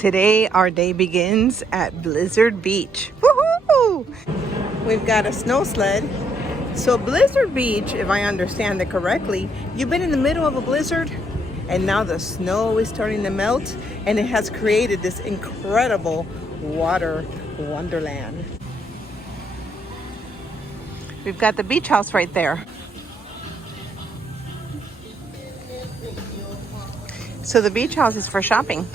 Today our day begins at Blizzard Beach. Woohoo! We've got a snow sled. So Blizzard Beach, if I understand it correctly, you've been in the middle of a blizzard and now the snow is starting to melt and it has created this incredible water wonderland. We've got the beach house right there. So the beach house is for shopping.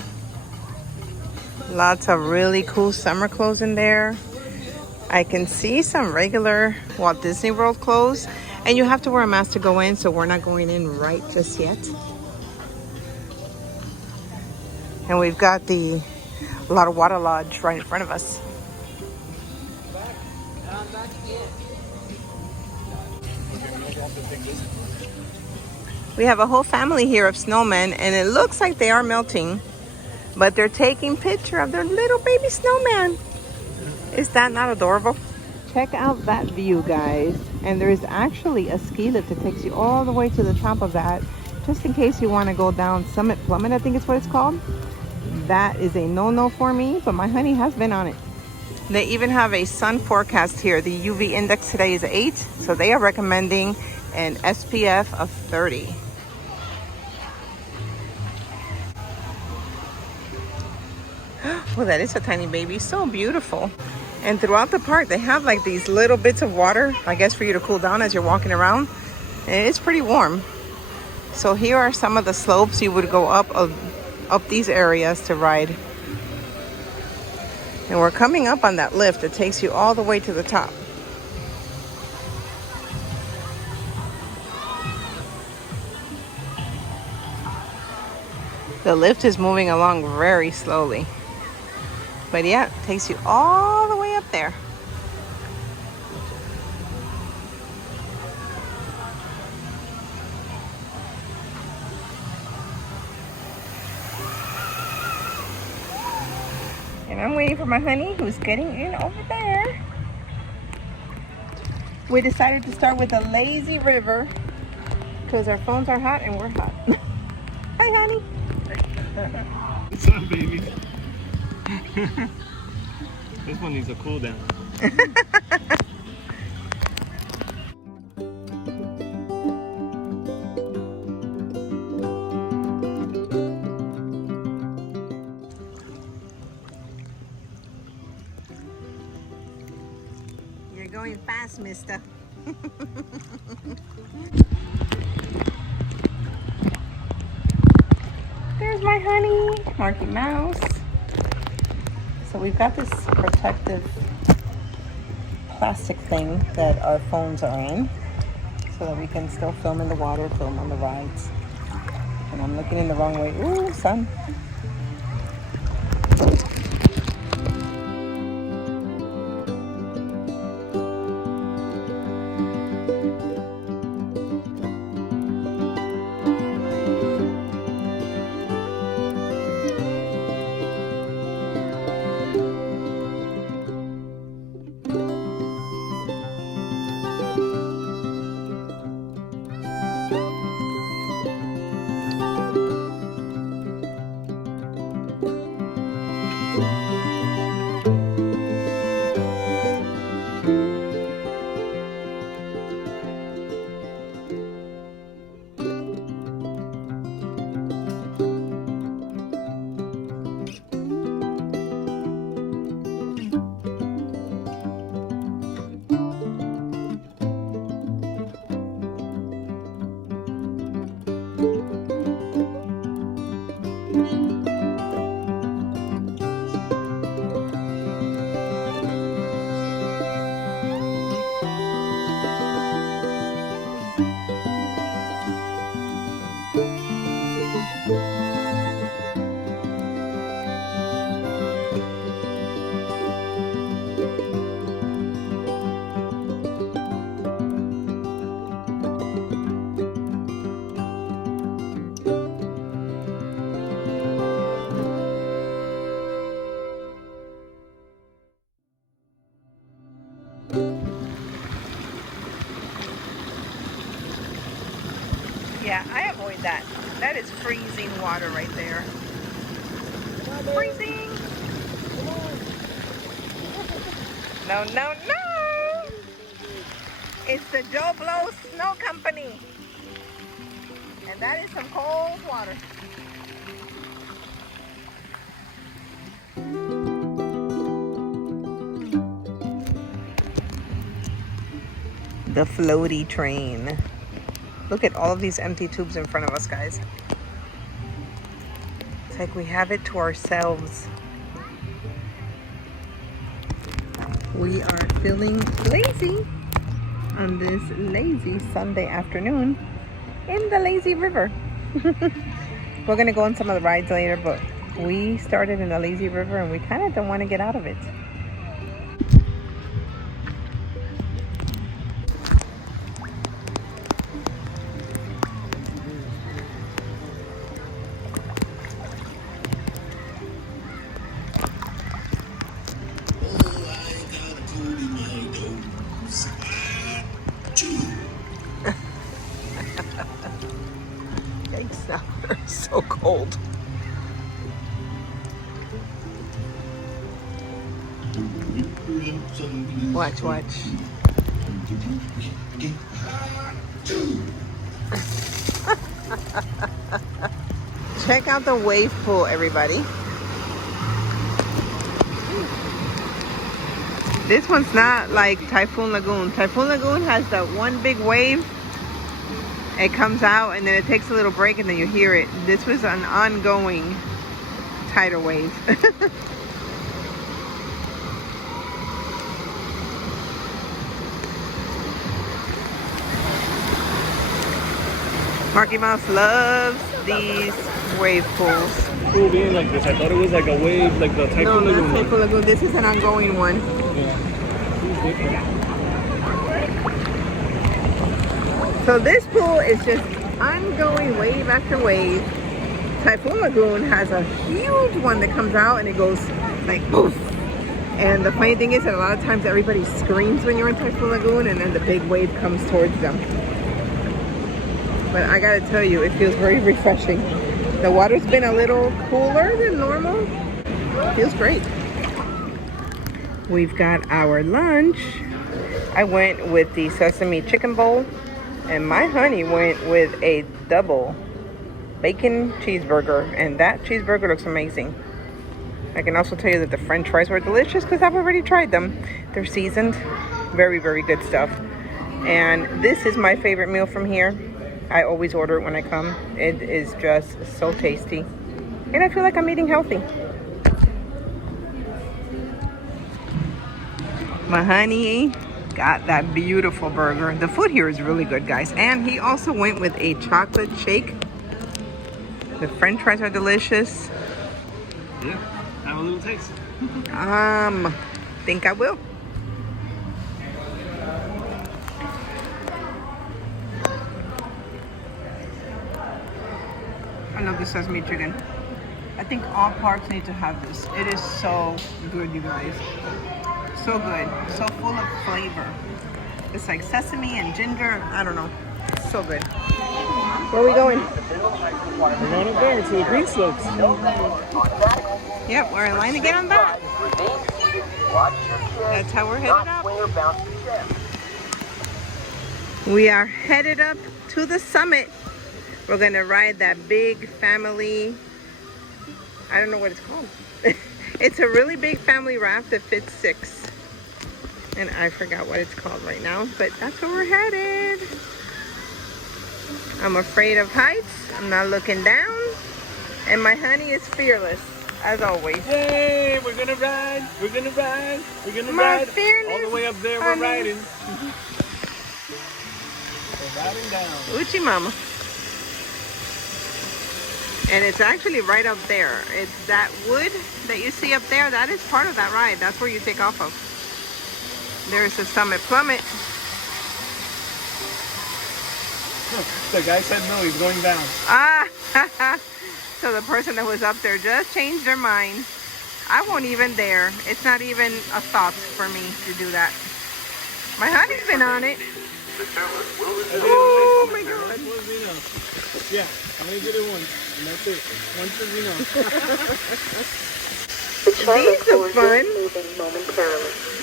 Lots of really cool summer clothes in there. I can see some regular Walt Disney World clothes, and you have to wear a mask to go in, so we're not going in right just yet. And we've got the La Water Lodge right in front of us. We have a whole family here of snowmen, and it looks like they are melting, but they're taking picture of their little baby snowman. Is that not adorable? Check out that view, guys. And there is actually a ski lift that takes you all the way to the top of that, just in case you want to go down Summit Plummet, I think it's what it's called. That is a no-no for me, but my honey has been on it. They even have a sun forecast here. The UV index today is 8, so they are recommending an SPF of 30. Well, that is a tiny baby, so beautiful. And throughout the park, they have like these little bits of water, I guess for you to cool down as you're walking around. And it's pretty warm. So here are some of the slopes you would go up these areas to ride. And we're coming up on that lift that takes you all the way to the top. The lift is moving along very slowly. But yeah, it takes you all the way up there. And I'm waiting for my honey who's getting in over there. We decided to start with a lazy river because our phones are hot and we're hot. Hi, honey. What's up, baby? This one needs a cool down. You're going fast, mister. There's my honey, Marky Mouse. So we've got this protective plastic thing that our phones are in so that we can still film in the water, film on the rides. And I'm looking in the wrong way. Ooh, sun. Yeah, I avoid that. That is freezing water right there. Freezing! No, no, no! It's the Joe Blow Snow Company. And that is some cold water. The floaty train. Look at all of these empty tubes in front of us, guys. It's like we have it to ourselves. We are feeling lazy on this lazy Sunday afternoon in the lazy river. We're gonna go on some of the rides later, but we started in the lazy river and we kind of don't want to get out of it. Yikes, now they're so cold. Watch, watch. Check out the wave pool, everybody. This one's not like Typhoon Lagoon. Typhoon Lagoon has that one big wave. It comes out and then it takes a little break and then you hear it. This was an ongoing tidal wave. Marky Mouse loves these wave pools. Cool being like this. I thought it was like a wave, like the Typhoon Lagoon. No, not Typhoon Lagoon. This is an ongoing one. Yeah. So this pool is just ongoing wave after wave. Typhoon Lagoon has a huge one that comes out and it goes like poof. And the funny thing is that a lot of times everybody screams when you're in Typhoon Lagoon and then the big wave comes towards them. But I gotta tell you, it feels very refreshing. The water's been a little cooler than normal. Feels great. We've got our lunch. I went with the sesame chicken bowl and my honey went with a double bacon cheeseburger, and that cheeseburger looks amazing. I can also tell you that the french fries were delicious because I've already tried them. They're seasoned. Very, very good stuff. And this is my favorite meal from here. I always order it when I come. It is just so tasty. And I feel like I'm eating healthy. My honey got that beautiful burger. The food here is really good, guys. And he also went with a chocolate shake. The french fries are delicious. Yeah, have a little taste. Think I will. I love the sesame chicken. I think all parks need to have this. It is so good, you guys. So good. So full of flavor. It's like sesame and ginger. I don't know. So good. Where are we going? We're going up there to the green slopes. Yep, we're in line to get on that. That's how we're headed up. We are headed up to the summit. We're gonna ride that big family, I don't know what it's called. It's a really big family raft that fits 6. And I forgot what it's called right now, but that's where we're headed. I'm afraid of heights. I'm not looking down. And my honey is fearless, as always. Yay, we're gonna ride, we're gonna ride, we're gonna My ride. fearless All the way up there, honey. we're riding. We're riding down. Uchi mama. And it's actually right up there. It's that wood that you see up there. That is part of that ride. That's where you take off of. There's the summit Plummet. The guy said no, he's going down. Ah, so the person that was up there just changed their mind. I won't even dare. It's not even a thought for me to do that. My honey's been on it. Oh my God. That's what we know. Yeah, I'm gonna get it once, and that's it. Once as we know. These are fun.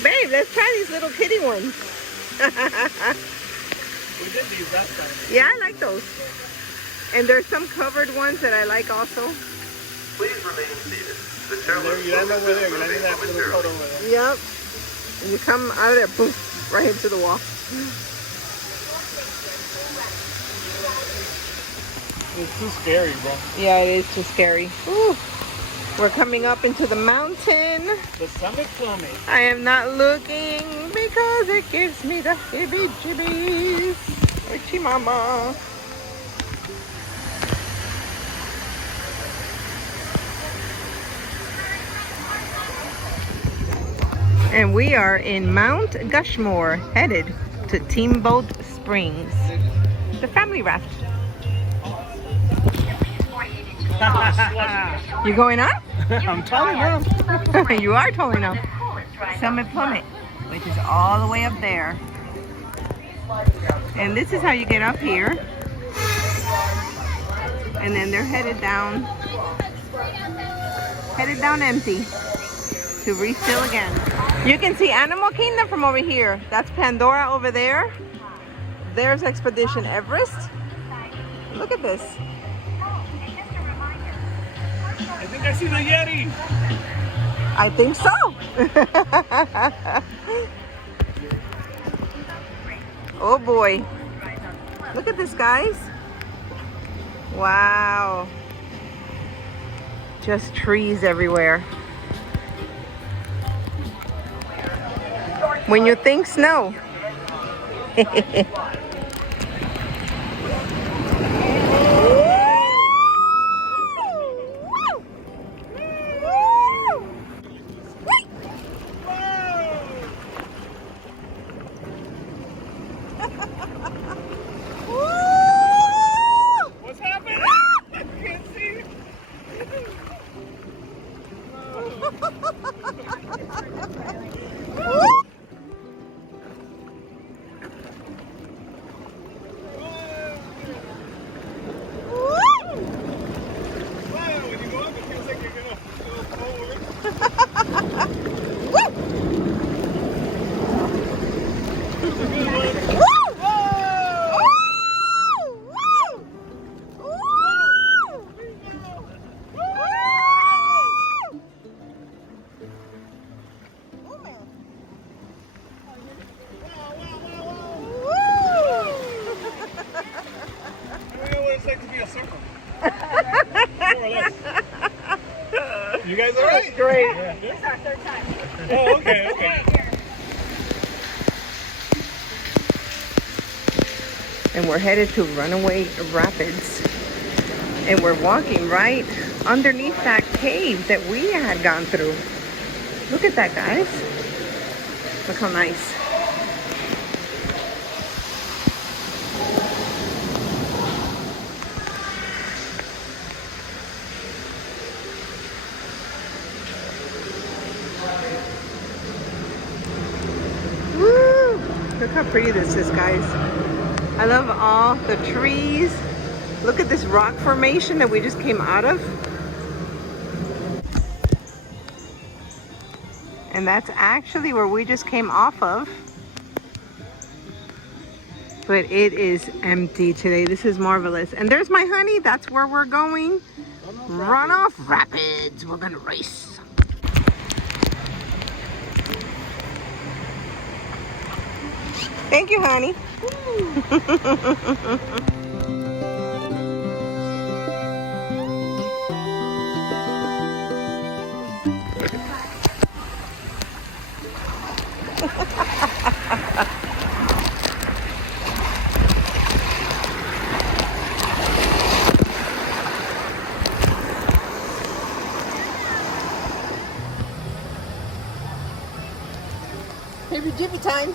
Babe, let's try these little kitty ones. We did these last time. Yeah, I like those. And there's some covered ones that I like also. Please remain seated. The There, chairlift you land over there. You land in that little coat over there. Yep. And you come out of there, boom, right into the wall. It's too scary, bro. Yeah, it is too scary. Ooh. We're coming up into the mountain. The summit Plummet. I am not looking because it gives me the heebie-jeebies. Oichi mama. And we are in Mount Gushmore, headed to Teamboat Springs. The family raft. You going up? I'm telling you. You are totally up. Summit Plummet, which is all the way up there. And this is how you get up here. And then they're headed down empty to refill again. You can see Animal Kingdom from over here. That's Pandora over there. There's Expedition Everest. Look at this. I think I see the Yeti. I think so. Oh boy. Look at this, guys. Wow. Just trees everywhere. When you think snow. What's happening? I can't see. When you go up, it feels like you're gonna go forward. That's a good one. It's like to be a surfer. More or less. You guys all right? Great. Yeah. This is our third time. Oh, okay, okay. And we're headed to Runaway Rapids. And we're walking right underneath that cave that we had gone through. Look at that, guys. Look how nice. Woo! Look how pretty this is, guys. I love all the trees. Look at this rock formation that we just came out of. And that's actually where we just came off of. But it is empty today. This is marvelous. And there's my honey. That's where we're going. Runoff Rapids. We're gonna race. Thank you, honey. Baby Jibby time.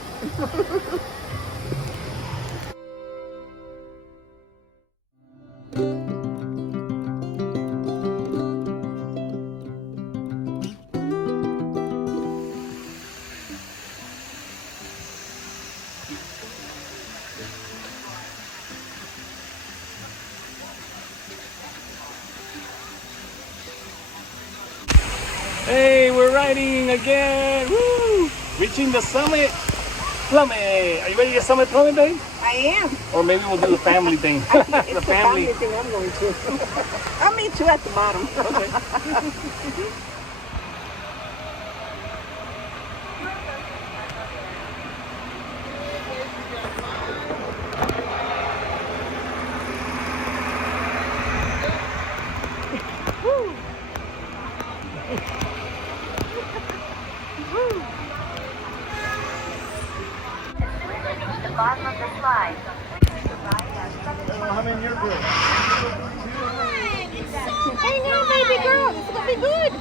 Hey, we're exciting again. Woo! Reaching the summit. Plummet. Are you ready to summit Plummet, babe? I am. Or maybe we'll do the family thing. It's the family thing I'm going to. I'll meet you at the bottom. The bottom of the slide. How many in your group? Hang on, baby girl. This is going to be good.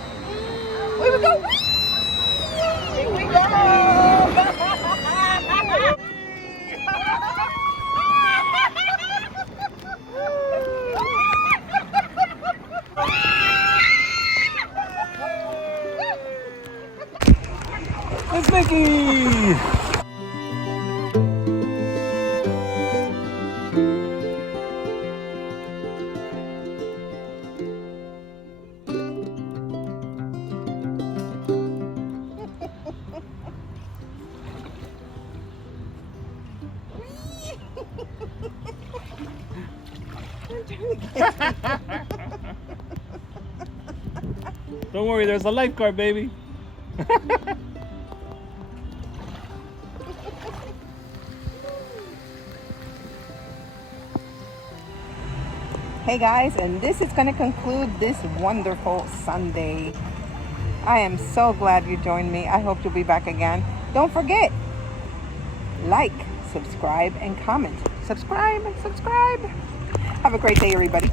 Here we go. Here we go. It's Mickey! Don't worry, there's a lifeguard, baby. Hey guys, and this is going to conclude this wonderful Sunday. I am so glad you joined me. I hope you'll be back again. Don't forget, like, subscribe, and comment. Subscribe. Have a great day, everybody.